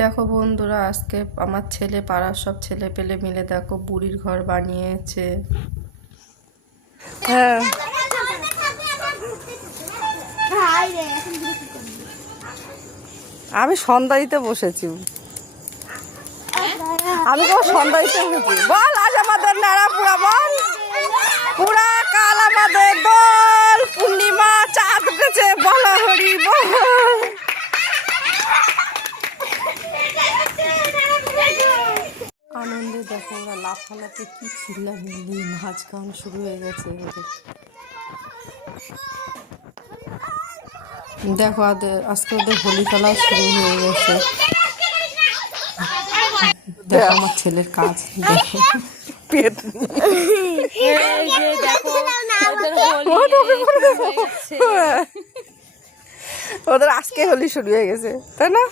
দেখো বন্ধুরা, আজকে আমার ছেলে পাড়ার সব ছেলে পেলে মিলে দেখো বুড়ির ঘর বানিয়েছে। হ্যাঁ, আমি সন্ধ্যা দিতে বসেছি। আমি তো সন্ধ্যা দিতে বসেছি। বল আজ আমাদের নাড়া পুরা, বল পুরা কাল আমাদের দোল পূর্ণিমা চাঁদ উঠেছে, বলা হরি বল। আনন্দে দেখো ওরা লাফালাফি কি চিল্লামিল্লি নাচ গান শুরু হয়ে গেছে ওদের। দেখো আজকে ওদের হোলি খেলা শুরু হয়ে গেছে। দেখো আমার ছেলের কাজ, দেখো পেট ওদের আজকে হোলি শুরু হয়ে গেছে, তাই না?